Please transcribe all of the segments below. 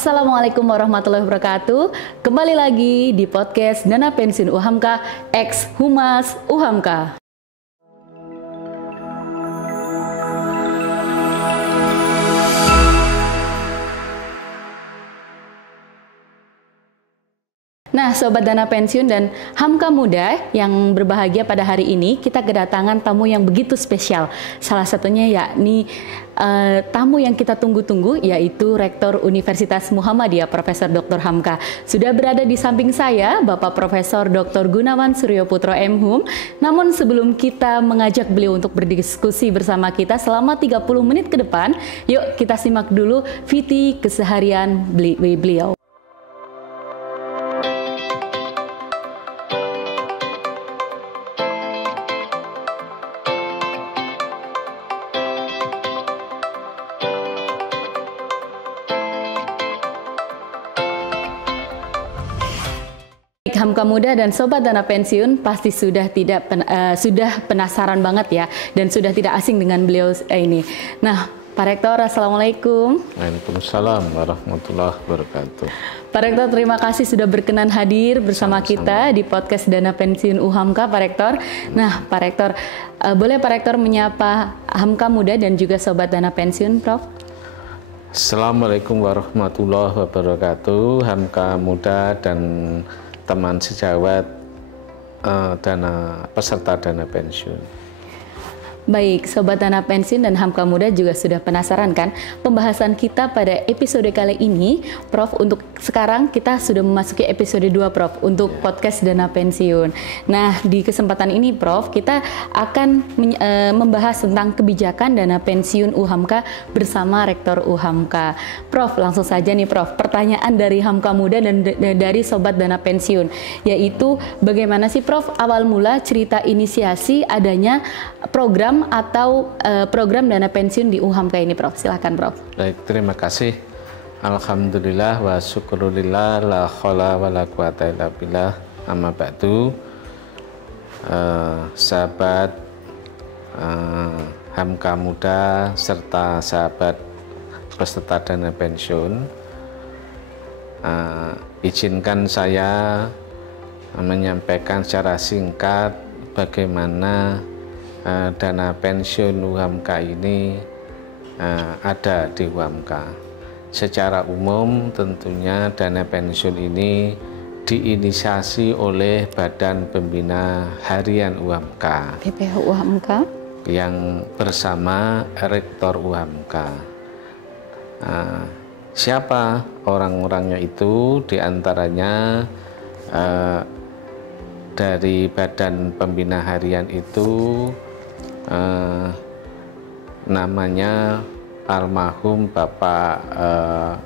Assalamualaikum warahmatullahi wabarakatuh. Kembali lagi di podcast Dana Pensiun UHAMKA X Humas UHAMKA. Nah, Sobat Dana Pensiun dan HAMKA Muda yang berbahagia pada hari ini, kita kedatangan tamu yang begitu spesial. Salah satunya yakni tamu yang kita tunggu-tunggu, yaitu Rektor Universitas Muhammadiyah, Profesor Dr. Hamka. Sudah berada di samping saya, Bapak Profesor Dr. Gunawan Suryoputro MHum. Namun sebelum kita mengajak beliau untuk berdiskusi bersama kita selama 30 menit ke depan, yuk kita simak dulu VT keseharian beliau. HAMKA Muda dan Sobat Dana Pensiun pasti sudah penasaran banget ya, dan sudah tidak asing dengan beliau ini. Nah, Pak Rektor, Assalamualaikum. Waalaikumsalam warahmatullahi wabarakatuh. Pak Rektor, terima kasih sudah berkenan hadir bersama kita di podcast Dana Pensiun UHAMKA, Pak Rektor. Nah, Pak Rektor, boleh Pak Rektor menyapa HAMKA Muda dan juga Sobat Dana Pensiun, Prof? Assalamualaikum warahmatullahi wabarakatuh. HAMKA Muda dan teman sejawat peserta dana pensiun. Baik, Sobat Dana Pensiun dan HAMKA Muda juga sudah penasaran kan pembahasan kita pada episode kali ini, Prof. Untuk sekarang kita sudah memasuki episode 2, Prof, untuk podcast Dana Pensiun. Nah, di kesempatan ini, Prof, kita akan membahas tentang kebijakan dana pensiun UHAMKA bersama Rektor UHAMKA. Prof, langsung saja nih, Prof, pertanyaan dari HAMKA Muda dan dari Sobat Dana Pensiun, yaitu bagaimana sih, Prof, awal mula cerita inisiasi adanya program atau program dana pensiun di UHAMKA ini, Prof? Silahkan, Prof. Baik, terima kasih. Alhamdulillah wa syukurillah, la khala wa la quwata illa billah, amma ba'du. Sahabat HAMKA Muda serta sahabat peserta dana pensiun, izinkan saya menyampaikan secara singkat bagaimana dana pensiun UHAMKA ini ada di UHAMKA. Secara umum tentunya dana pensiun ini diinisiasi oleh Badan Pembina Harian UHAMKA, BPH UHAMKA, yang bersama Rektor UHAMKA. Siapa orang-orangnya itu? Diantaranya dari Badan Pembina Harian itu namanya almarhum Bapak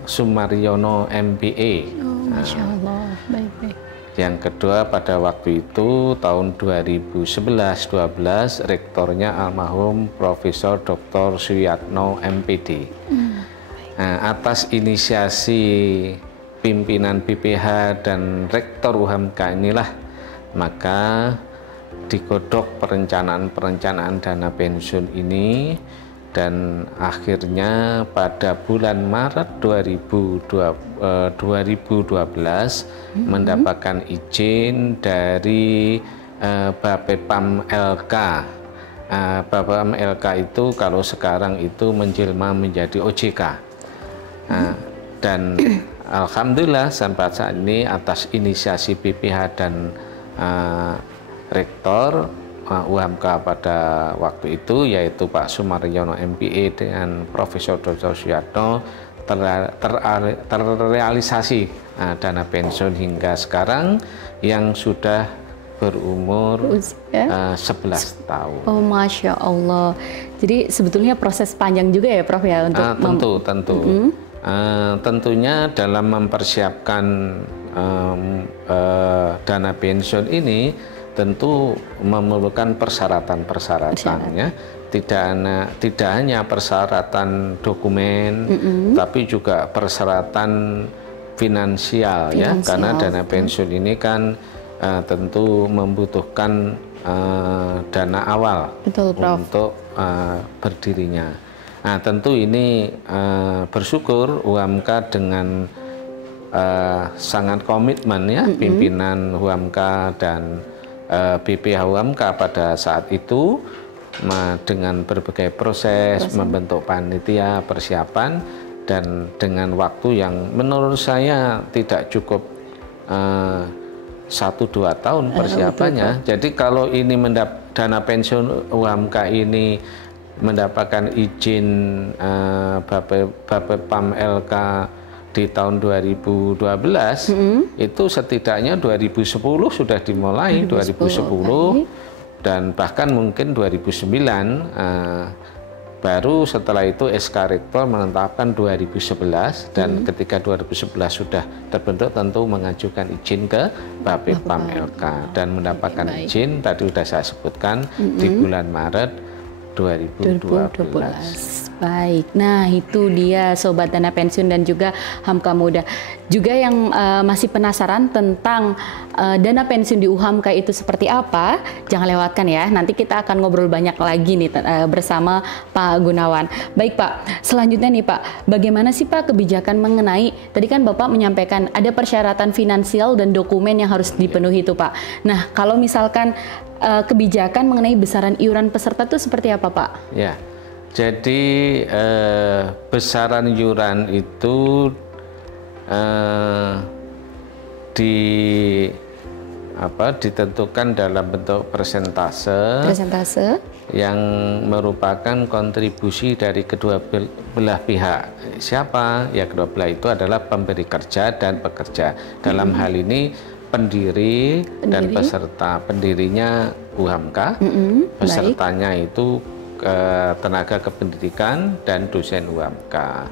Sumaryono MPA. Oh, Masya Allah. Baik-baik. Yang kedua, pada waktu itu tahun 2011-12 rektornya almarhum Profesor Dr. Suyatno MPD. Atas inisiasi pimpinan BPH dan Rektor UHAMKA inilah maka digodok perencanaan dana pensiun ini, dan akhirnya pada bulan Maret 2012 mendapatkan izin dari Bapepam LK. Bapepam LK itu kalau sekarang itu menjelma menjadi OJK. Dan alhamdulillah sampai saat ini atas inisiasi BPH dan Rektor UHAMKA pada waktu itu, yaitu Pak Sumaryono MPA dengan Profesor Dr. Suyatno, terrealisasi dana pensiun hingga sekarang yang sudah berumur 11 tahun. Oh, Masya Allah. Jadi sebetulnya proses panjang juga ya, Prof, ya, untuk tentu. Tentunya dalam mempersiapkan dana pensiun ini tentu memerlukan persyaratan-persyaratannya. Tidak hanya persyaratan dokumen, tapi juga persyaratan finansial, ya, karena dana pensiun ini kan tentu membutuhkan dana awal. Betul, Prof. Untuk berdirinya. Nah, tentu ini bersyukur UHAMKA dengan sangat komitmen ya pimpinan Huamka dan BPH Huamka pada saat itu dengan berbagai proses membentuk panitia persiapan dan dengan waktu yang menurut saya tidak cukup 1-2 tahun persiapannya. Jadi kalau ini dana pensiun Huamka ini mendapatkan izin Bapepam LK di tahun 2012 itu setidaknya 2010 sudah dimulai 2010 dan bahkan mungkin 2009 baru setelah itu SK Rektor menetapkan 2011 dan ketika 2011 sudah terbentuk tentu mengajukan izin ke Bapepam LK dan mendapatkan izin tadi sudah saya sebutkan di bulan Maret 2012. Baik, nah itu dia Sobat Dana Pensiun dan juga Hamka Muda. Juga yang masih penasaran tentang dana pensiun di UHAMKA itu seperti apa, jangan lewatkan ya. Nanti kita akan ngobrol banyak lagi nih bersama Pak Gunawan. Baik Pak, selanjutnya nih Pak, bagaimana sih Pak kebijakan mengenai, tadi kan Bapak menyampaikan ada persyaratan finansial dan dokumen yang harus dipenuhi itu Pak. Nah kalau misalkan kebijakan mengenai besaran iuran peserta itu seperti apa Pak? Ya, jadi besaran iuran itu ditentukan dalam bentuk persentase yang merupakan kontribusi dari kedua belah pihak. Siapa? Ya kedua belah itu adalah pemberi kerja dan pekerja. Dalam hal ini pendiri dan peserta. Pendirinya UHAMKA, pesertanya itu tenaga kependidikan dan dosen UHAMKA.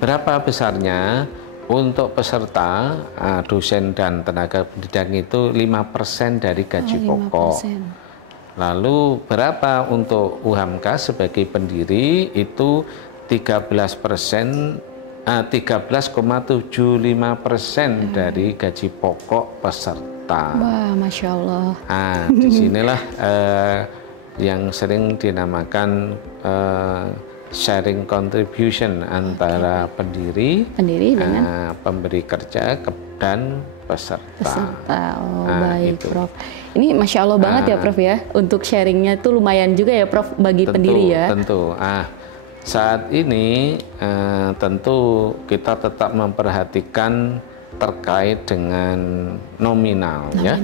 Berapa besarnya? Untuk peserta, dosen dan tenaga pendidikan itu 5% dari gaji pokok. Lalu berapa untuk UHAMKA sebagai pendiri itu 13,75% dari gaji pokok peserta. Wah, Masya Allah. Nah, disinilah yang sering dinamakan sharing contribution antara pendiri dengan pemberi kerja dan peserta. Oh, baik, Prof. Ini Masya Allah banget ya, Prof ya. Untuk sharingnya itu lumayan juga ya, Prof, bagi pendiri ya. Tentu. Saat ini tentu kita tetap memperhatikan terkait dengan nominal. Ya.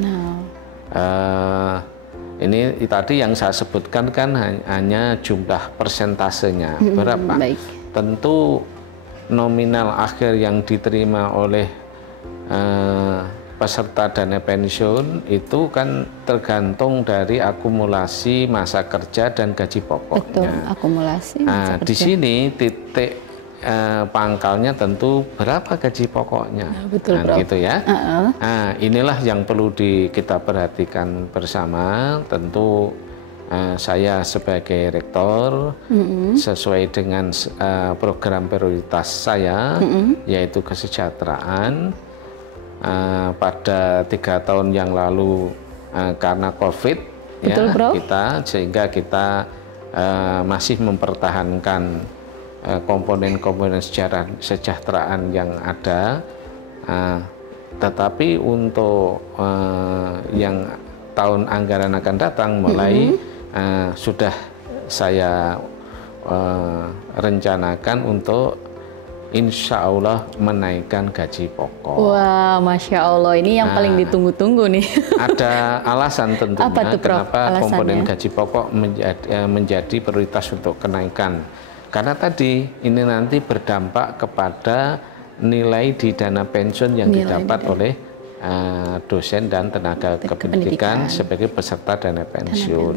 Ini tadi yang saya sebutkan kan hanya jumlah persentasenya berapa. Tentu nominal akhir yang diterima oleh peserta dana pensiun itu kan tergantung dari akumulasi masa kerja dan gaji pokoknya. Betul, akumulasi masa kerja. Di sini titik pangkalnya tentu berapa gaji pokoknya. Betul, Prof. Gitu ya. Nah, inilah yang perlu kita perhatikan bersama. Tentu saya sebagai rektor sesuai dengan program prioritas saya yaitu kesejahteraan. Pada 3 tahun yang lalu karena COVID betul, ya, sehingga kita masih mempertahankan komponen-komponen kesejahteraan yang ada, tetapi untuk yang tahun anggaran akan datang mulai sudah saya rencanakan untuk insya Allah menaikkan gaji pokok. Wah, Masya Allah, ini yang paling ditunggu-tunggu nih. Ada alasan tentunya apa tuh, Prof? Kenapa komponen gaji pokok menjadi prioritas untuk kenaikan. Karena tadi ini nanti berdampak kepada nilai di dana pensiun yang didapat oleh dosen dan tenaga kependidikan sebagai peserta dana pensiun.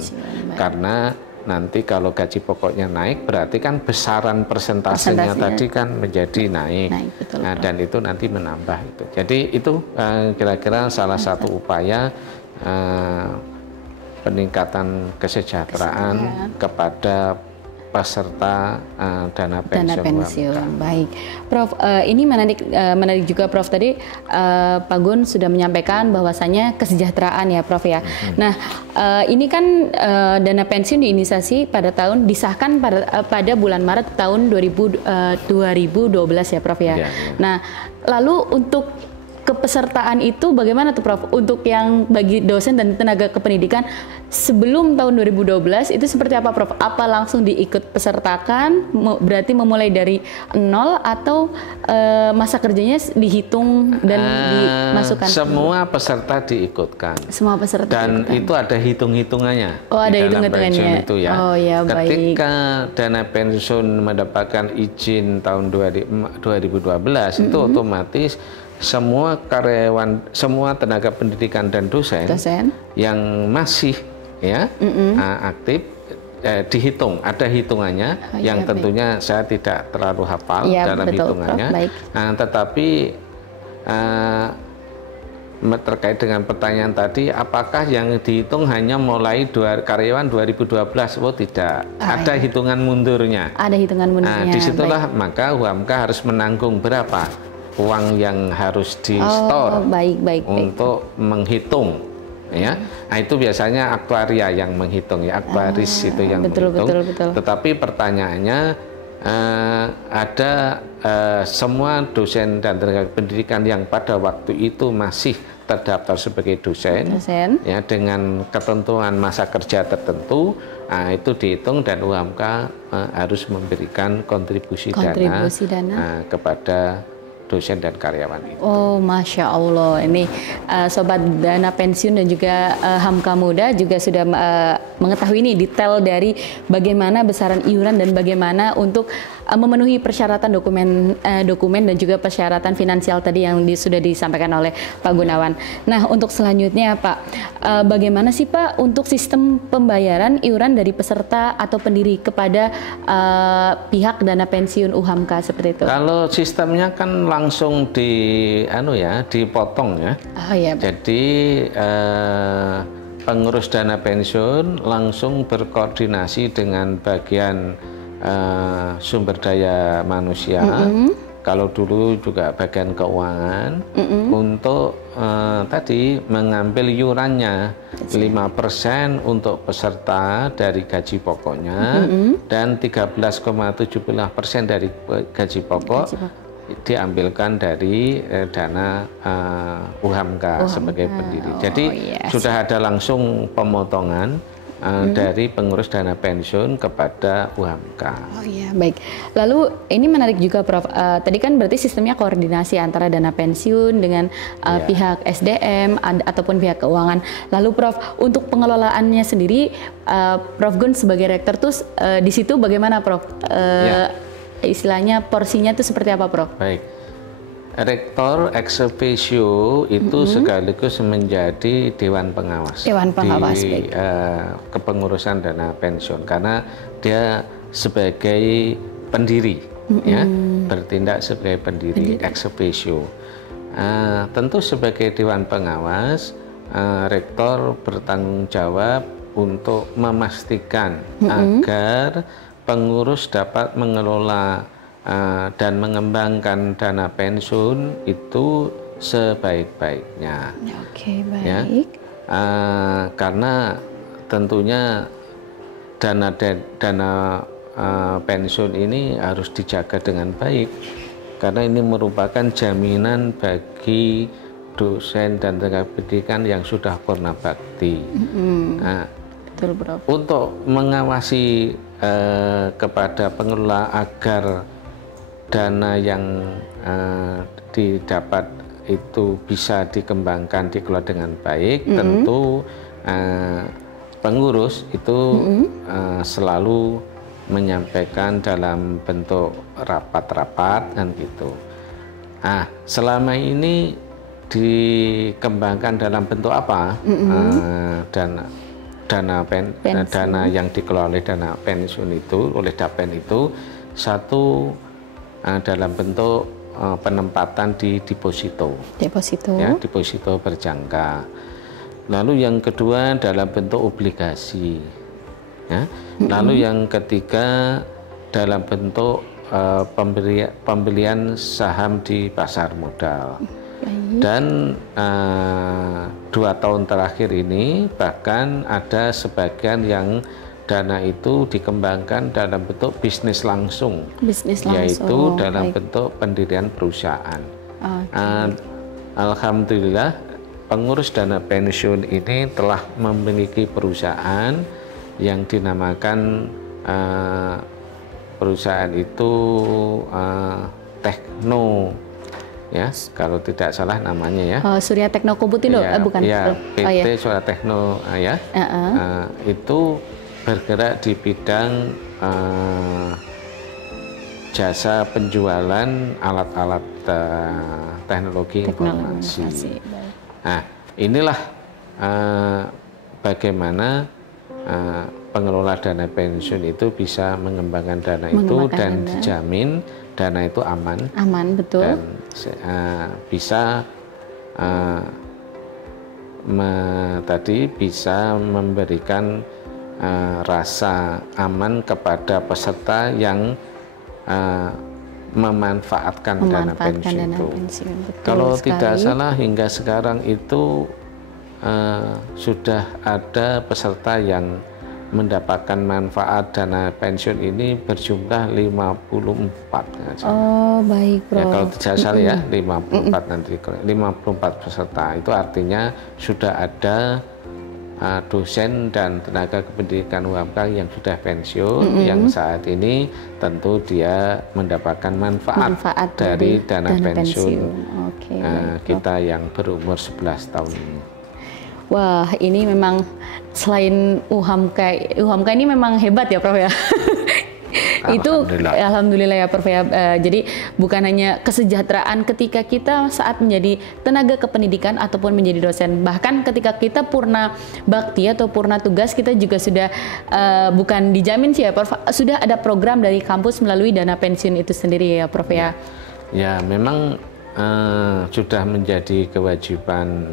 Karena nanti kalau gaji pokoknya naik berarti kan besaran persentasenya tadi kan menjadi naik. Betul, dan itu nanti menambah itu. Jadi itu kira-kira salah satu upaya peningkatan kesejahteraan kepada peserta dana pensiun. Baik, Prof. Ini menarik juga, Prof. Tadi Pak Gun sudah menyampaikan bahwasannya kesejahteraan ya, Prof. Ya. Nah, ini kan dana pensiun diinisiasi pada tahun disahkan pada bulan Maret tahun 2012 ya, Prof. Ya. Nah, Lalu untuk kepesertaan itu bagaimana tuh Prof? Untuk yang bagi dosen dan tenaga kependidikan sebelum tahun 2012 itu seperti apa Prof? Apa langsung diikut pesertakan? Berarti memulai dari nol atau masa kerjanya dihitung dan dimasukkan? Semua peserta diikutkan. Semua peserta dan diikutkan. Itu ada hitung-hitungannya. Oh, ada hitung-hitungannya. Itu ya. Oh ya, ketika baik. dana pensiun mendapatkan izin tahun 2012 itu otomatis semua karyawan, semua tenaga pendidikan dan dosen yang masih aktif dihitung, ada hitungannya yang tentunya saya tidak terlalu hafal dalam hitungannya. Tetapi terkait dengan pertanyaan tadi, apakah yang dihitung hanya mulai karyawan 2012? Oh tidak, ada hitungan mundurnya. Ada hitungan mundurnya. Disitulah maka UHAMKA harus menanggung berapa uang yang harus di-store untuk menghitung, ya. Nah itu biasanya aktuaria yang menghitung, ya, aktuaris itu yang menghitung. Betul. Tetapi pertanyaannya ada semua dosen dan tenaga pendidikan yang pada waktu itu masih terdaftar sebagai dosen. Ya, dengan ketentuan masa kerja tertentu, itu dihitung dan UHAMKA harus memberikan kontribusi dana kepada dosen dan karyawan itu. Oh, Masya Allah. Ini Sobat Dana Pensiun dan juga Hamka Muda juga sudah mengetahui ini detail dari bagaimana besaran iuran dan bagaimana untuk memenuhi persyaratan dokumen dan juga persyaratan finansial tadi yang sudah disampaikan oleh Pak Gunawan. Nah, untuk selanjutnya Pak, bagaimana sih Pak untuk sistem pembayaran iuran dari peserta atau pendiri kepada pihak dana pensiun UHAMKA seperti itu? Kalau sistemnya kan langsung dipotong ya. Oh, iya, Pak. Jadi pengurus dana pensiun langsung berkoordinasi dengan bagian sumber daya manusia, kalau dulu juga bagian keuangan, untuk tadi mengambil iurannya 5% untuk peserta dari gaji pokoknya dan 13,75% dari gaji pokok diambilkan dari dana UHAMKA sebagai pendiri. Jadi sudah ada langsung pemotongan dari pengurus dana pensiun kepada UHAMKA. Oh iya, baik. Lalu ini menarik juga Prof. Tadi kan berarti sistemnya koordinasi antara dana pensiun dengan pihak SDM ataupun pihak keuangan. Lalu Prof, untuk pengelolaannya sendiri, Prof Gun sebagai rektor tuh di situ bagaimana Prof? Istilahnya porsinya itu seperti apa Prof? Baik. Rektor ex officio itu sekaligus menjadi dewan pengawas, di kepengurusan dana pensiun karena dia sebagai pendiri, ya, bertindak sebagai pendiri ex officio. Tentu sebagai dewan pengawas, rektor bertanggung jawab untuk memastikan agar pengurus dapat mengelola dan mengembangkan dana pensiun itu sebaik-baiknya. Oke, baik. Ya, karena tentunya dana pensiun ini harus dijaga dengan baik, karena ini merupakan jaminan bagi dosen dan tenaga pendidikan yang sudah purna bakti. Betul, Bro. Untuk mengawasi kepada pengelola agar dana yang didapat itu bisa dikembangkan, dikelola dengan baik, tentu pengurus itu selalu menyampaikan dalam bentuk rapat-rapat kan gitu. Selama ini dikembangkan dalam bentuk apa? Dana yang dikelola oleh dana pensiun itu, oleh Dapen itu, satu dalam bentuk penempatan di deposito, ya, deposito berjangka. Lalu yang kedua dalam bentuk obligasi, ya. Lalu yang ketiga dalam bentuk pembelian saham di pasar modal. Dan 2 tahun terakhir ini bahkan ada sebagian yang dana itu dikembangkan dalam bentuk bisnis langsung, yaitu dalam bentuk pendirian perusahaan. Alhamdulillah pengurus dana pensiun ini telah memiliki perusahaan yang dinamakan perusahaan itu Tekno, ya kalau tidak salah namanya ya. Surya Tekno Komputindo, ya, bukan? Ya, PT Surya Tekno ya. Itu bergerak di bidang jasa penjualan alat-alat teknologi informasi. Nah, inilah bagaimana pengelola dana pensiun itu bisa mengembangkan dana itu dan dijamin dana itu aman. Aman, betul. Dan bisa tadi bisa memberikan rasa aman kepada peserta yang memanfaatkan dana pensiun itu. Kalau tidak salah hingga sekarang itu sudah ada peserta yang mendapatkan manfaat dana pensiun ini berjumlah 54. Oh, baik, Bro. Ya, kalau tidak salah ya 54 nanti 54 peserta. Itu artinya sudah ada dosen dan tenaga kependidikan UMK yang sudah pensiun, yang saat ini tentu dia mendapatkan manfaat dari dana pensiun kita yang berumur 11 tahun ini. Wah, ini memang selain UHAMKA ini memang hebat ya, Prof ya. Itu alhamdulillah ya, Prof ya. Jadi bukan hanya kesejahteraan ketika kita saat menjadi tenaga kependidikan ataupun menjadi dosen, bahkan ketika kita purna bakti atau purna tugas kita juga sudah bukan dijamin sih ya, Prof. Sudah ada program dari kampus melalui dana pensiun itu sendiri ya, Prof ya. Ya, memang sudah menjadi kewajiban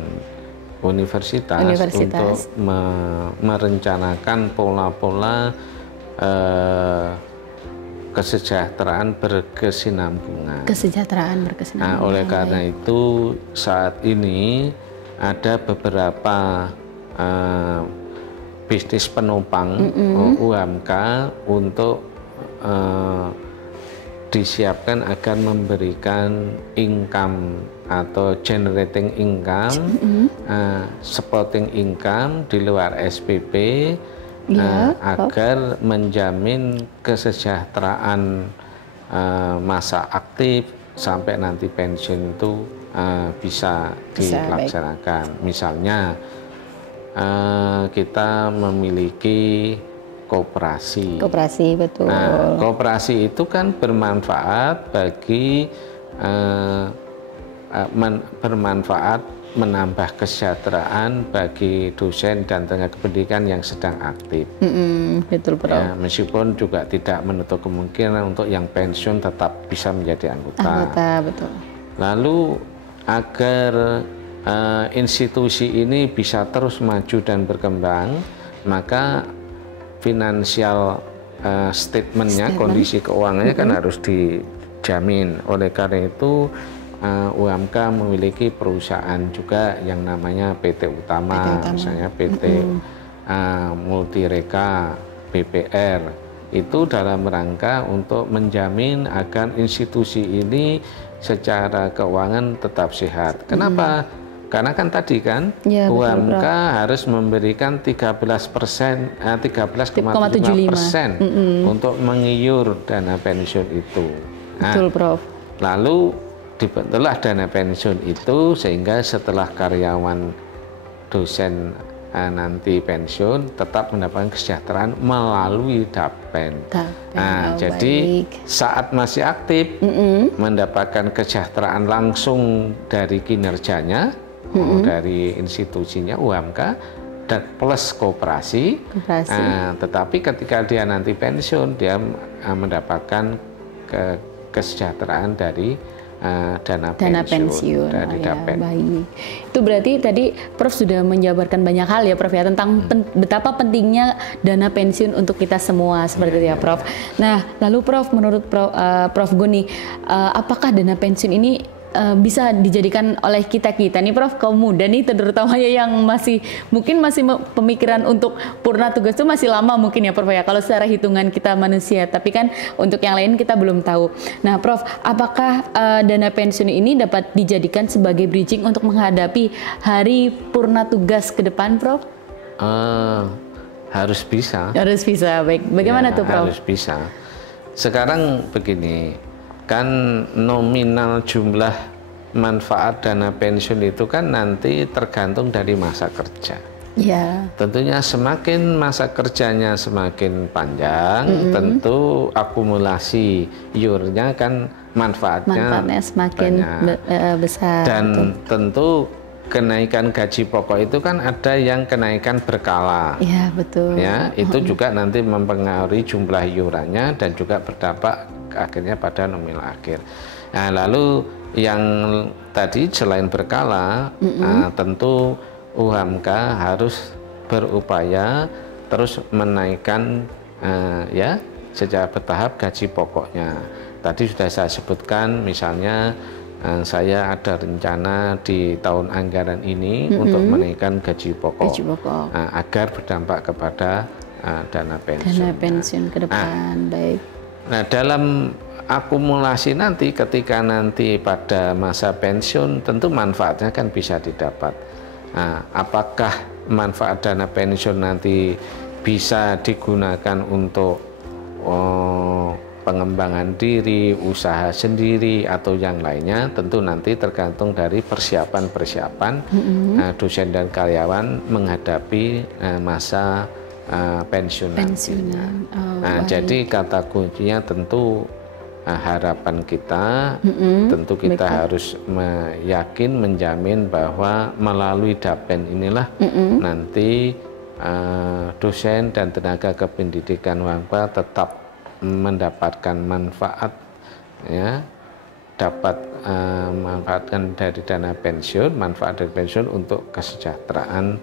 universitas untuk merencanakan pola-pola kesejahteraan berkesinambungan. Nah, oleh karena itu saat ini ada beberapa bisnis penopang UMK untuk disiapkan agar memberikan income atau generating income, supporting income di luar SPP, agar menjamin kesejahteraan masa aktif sampai nanti pensiun itu bisa dilaksanakan. Misalnya kita memiliki koperasi. Betul. Nah, koperasi itu kan bermanfaat bagi bermanfaat menambah kesejahteraan bagi dosen dan tenaga pendidikan yang sedang aktif. Betul, Prof. Ya, meskipun juga tidak menutup kemungkinan untuk yang pensiun tetap bisa menjadi anggota. Betul. Lalu agar institusi ini bisa terus maju dan berkembang, maka finansial statementnya, kondisi keuangannya kan harus dijamin. Oleh karena itu UMK memiliki perusahaan juga yang namanya PT Utama. Misalnya PT Multireka, BPR, itu dalam rangka untuk menjamin agar institusi ini secara keuangan tetap sehat. Kenapa? Karena kan tadi kan UMK harus memberikan 13,75% untuk mengiur dana pensiun itu. Betul, Prof. Lalu dibentuklah dana pensiun itu sehingga setelah karyawan dosen nanti pensiun tetap mendapatkan kesejahteraan melalui DAPEN. Jadi saat masih aktif mendapatkan kesejahteraan langsung dari kinerjanya, dari institusinya UMK dan plus koperasi. Tetapi ketika dia nanti pensiun dia mendapatkan kesejahteraan dari dana pensiun dari DAPEN. Baik. Itu berarti tadi Prof sudah menjabarkan banyak hal ya, Prof ya, tentang betapa pentingnya dana pensiun untuk kita semua seperti itu ya, Prof. Nah, lalu Prof, menurut Prof Guni, apakah dana pensiun ini bisa dijadikan oleh kita nih Prof, kaum muda nih terutama ya yang mungkin masih pemikiran untuk purna tugas itu masih lama mungkin ya Prof ya, kalau secara hitungan kita manusia, tapi kan untuk yang lain kita belum tahu. Nah Prof, apakah dana pensiun ini dapat dijadikan sebagai bridging untuk menghadapi hari purna tugas ke depan Prof? Harus bisa. Harus bisa, baik. Bagaimana tuh Prof? Harus bisa. Sekarang begini, kan nominal jumlah manfaat dana pensiun itu kan nanti tergantung dari masa kerja. Ya. Tentunya semakin masa kerjanya semakin panjang, tentu akumulasi iurnya kan manfaatnya semakin besar. Dan tentu kenaikan gaji pokok itu kan ada yang kenaikan berkala. Iya, betul. Ya, itu juga nanti mempengaruhi jumlah iurannya dan juga berdampak akhirnya pada nominal akhir. Nah, lalu yang tadi selain berkala, tentu UHMK harus berupaya terus menaikkan ya secara bertahap gaji pokoknya. Tadi sudah saya sebutkan, misalnya saya ada rencana di tahun anggaran ini untuk menaikkan gaji pokok, agar berdampak kepada dana pensiun. Dana pensiun ke depan, baik. Nah, dalam akumulasi nanti ketika nanti pada masa pensiun tentu manfaatnya kan bisa didapat. Nah, apakah manfaat dana pensiun nanti bisa digunakan untuk pengembangan diri, usaha sendiri atau yang lainnya, tentu nanti tergantung dari persiapan-persiapan dosen dan karyawan menghadapi masa pensiun nantinya. Jadi kata kuncinya tentu harapan kita, tentu kita harus menjamin bahwa melalui DAPEN inilah nanti dosen dan tenaga kependidikan UHMK tetap mendapatkan manfaat, ya, dapat memanfaatkan dari dana pensiun, manfaat dari pensiun untuk kesejahteraan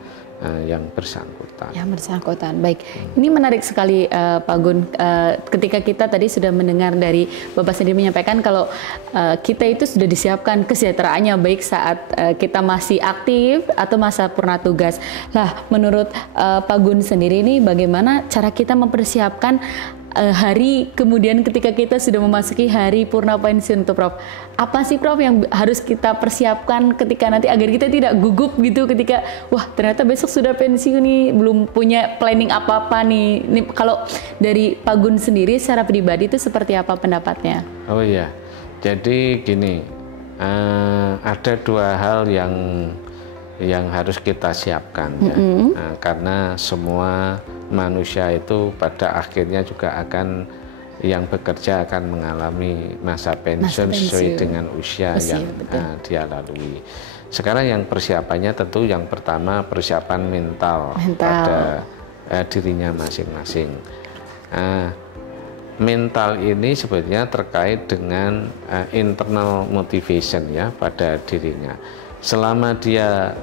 yang bersangkutan. Yang bersangkutan, baik. Ini menarik sekali Pak Gun. Ketika kita tadi sudah mendengar dari Bapak sendiri menyampaikan kalau kita itu sudah disiapkan kesejahteraannya baik saat kita masih aktif atau masa purna tugas. Nah, menurut Pak Gun sendiri ini bagaimana cara kita mempersiapkan hari kemudian ketika kita sudah memasuki hari purna pensiun tuh Prof? Apa sih Prof yang harus kita persiapkan ketika nanti agar kita tidak gugup gitu ketika wah ternyata besok sudah pensiun nih, belum punya planning apa-apa nih. Kalau dari Pak Gun sendiri secara pribadi itu seperti apa pendapatnya? Oh iya, jadi gini, ada dua hal yang harus kita siapkan ya. Karena semua manusia itu pada akhirnya juga akan yang bekerja akan mengalami masa pensiun sesuai dengan usia yang dia lalui. Sekarang yang persiapannya tentu yang pertama persiapan mental. Pada dirinya masing-masing. Mental ini sebetulnya terkait dengan internal motivation ya pada dirinya. Selama dia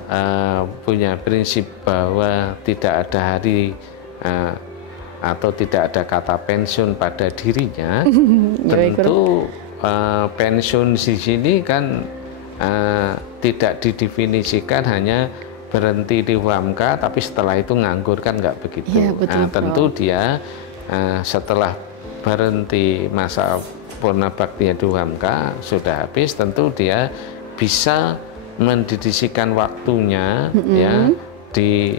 punya prinsip bahwa tidak ada hari atau tidak ada kata pensiun pada dirinya, tentu pensiun di sini kan tidak didefinisikan hanya berhenti di UHMK, tapi setelah itu nganggur kan nggak begitu. Ya, betul, tentu dia setelah berhenti masa purna baktinya di UHMK sudah habis, tentu dia bisa mendedikasikan waktunya ya di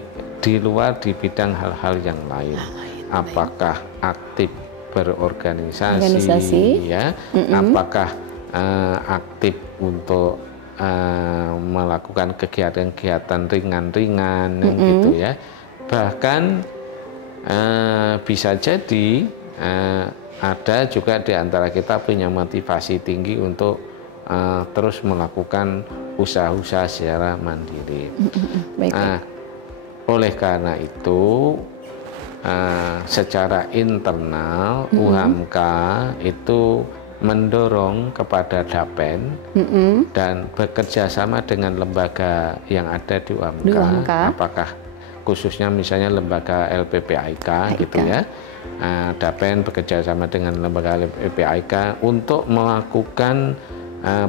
luar di bidang hal-hal yang lain. Apakah aktif berorganisasi ya, apakah aktif untuk melakukan kegiatan-kegiatan ringan-ringan gitu ya. Bahkan bisa jadi ada juga di antara kita punya motivasi tinggi untuk terus melakukan usaha-usaha secara mandiri. Oleh karena itu secara internal UHMK itu mendorong kepada DAPEN dan bekerja sama dengan lembaga yang ada di UHMK. Apakah khususnya misalnya lembaga LPPIK gitu ya. DAPEN bekerja sama dengan lembaga LPPIK untuk melakukan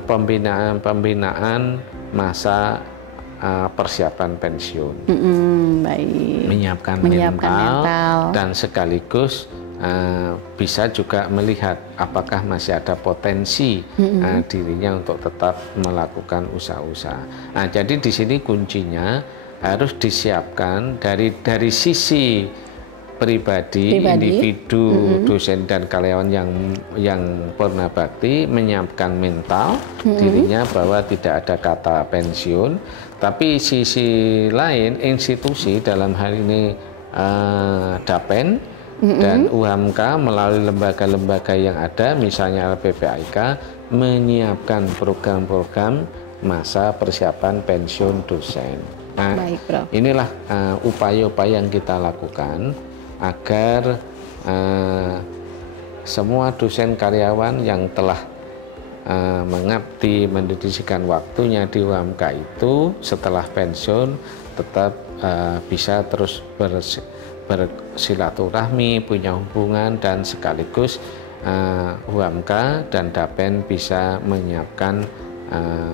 pembinaan masa persiapan pensiun. Baik. Menyiapkan mental dan sekaligus bisa juga melihat apakah masih ada potensi dirinya untuk tetap melakukan usaha-usaha. Nah, jadi di sini kuncinya harus disiapkan dari sisi pribadi, individu, dosen dan karyawan yang purna bakti, menyiapkan mental dirinya bahwa tidak ada kata pensiun. Tapi sisi lain institusi dalam hal ini Dapen dan UHAMK melalui lembaga-lembaga yang ada, misalnya LPPIK, menyiapkan program-program masa persiapan pensiun dosen. Nah, inilah upaya-upaya yang kita lakukan agar semua dosen karyawan yang telah mengabdi, mendedikasikan waktunya di UHAMK itu setelah pensiun tetap bisa terus bersilaturahmi, punya hubungan, dan sekaligus UHAMK dan Dapen bisa menyiapkan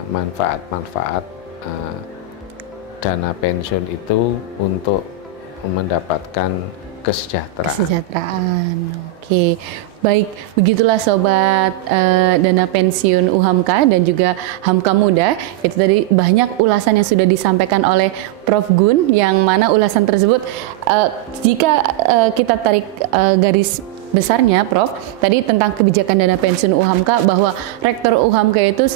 manfaat-manfaat dana pensiun itu untuk mendapatkan kesejahteraan. Oke, baik, begitulah sobat dana pensiun UHAMK dan juga Hamka Muda. Itu tadi banyak ulasan yang sudah disampaikan oleh Prof. Gun, yang mana ulasan tersebut jika kita tarik garis besarnya, Prof, tadi tentang kebijakan dana pensiun UHAMK, bahwa Rektor UHAMK itu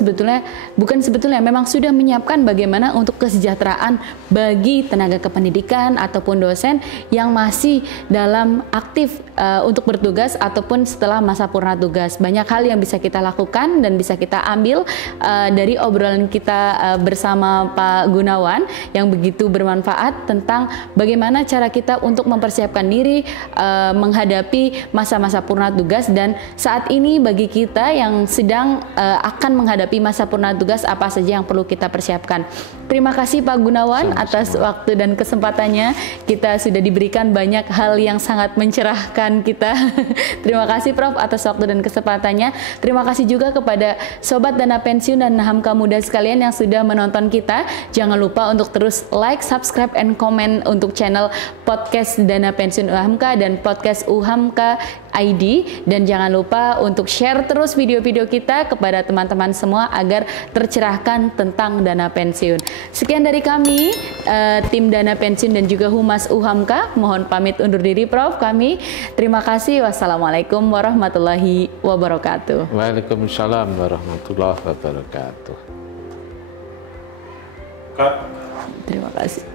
memang sudah menyiapkan bagaimana untuk kesejahteraan bagi tenaga kependidikan ataupun dosen yang masih dalam aktif untuk bertugas ataupun setelah masa purna tugas. Banyak hal yang bisa kita lakukan dan bisa kita ambil dari obrolan kita bersama Pak Gunawan yang begitu bermanfaat tentang bagaimana cara kita untuk mempersiapkan diri menghadapi masa-masa purna tugas, dan saat ini bagi kita yang sedang akan menghadapi masa purna tugas apa saja yang perlu kita persiapkan. Terima kasih Pak Gunawan atas waktu dan kesempatannya. Kita sudah diberikan banyak hal yang sangat mencerahkan kita. Terima kasih Prof atas waktu dan kesempatannya. Terima kasih juga kepada sobat dana pensiun dan Hamka Muda sekalian yang sudah menonton kita. Jangan lupa untuk terus like, subscribe, and comment untuk channel podcast Dana Pensiun UHAMK dan podcast UHAMK ID, dan jangan lupa untuk share terus video-video kita kepada teman-teman semua agar tercerahkan tentang dana pensiun. Sekian dari kami, tim Dana Pensiun dan juga Humas UHAMK. Mohon pamit undur diri, Prof. Kami terima kasih. Wassalamualaikum warahmatullahi wabarakatuh. Waalaikumsalam warahmatullahi wabarakatuh. Terima kasih.